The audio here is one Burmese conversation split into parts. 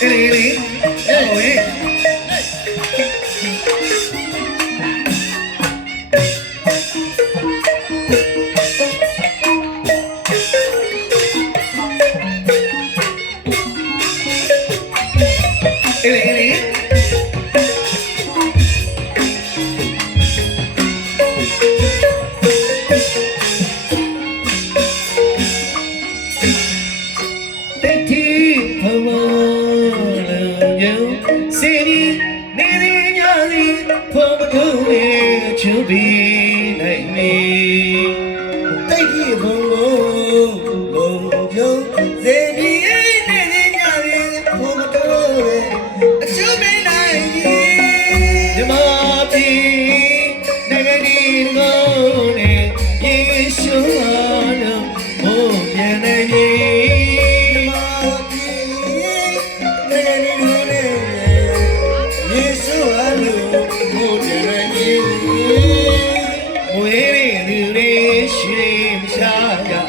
Ready, ready. လုံးယုံစီဒီနေဒီညာစီဖို့မထုံးနေချူပြီးနိုင်မီတိတ်ကြီးဘုံလုံးလုံးကျုံစေဒီအိ ဘုရားရဲ့မွေးရသူတွေရှိမရှာရ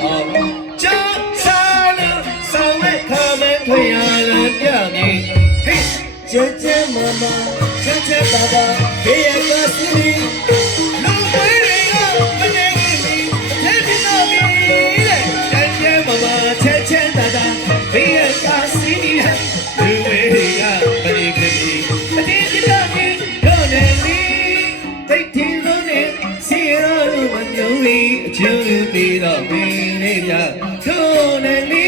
တော့ပြီလေဗျာတော့နေပြီ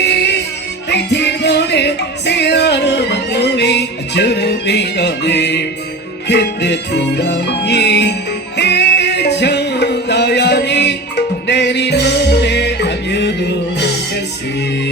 တိတ်တီလုံးနဲ့စီရောမညုံလီအကျိုးသေးတော့ပြီ hit the true love ye hey chang da ya ni ne ni lo ne a myu do yes ye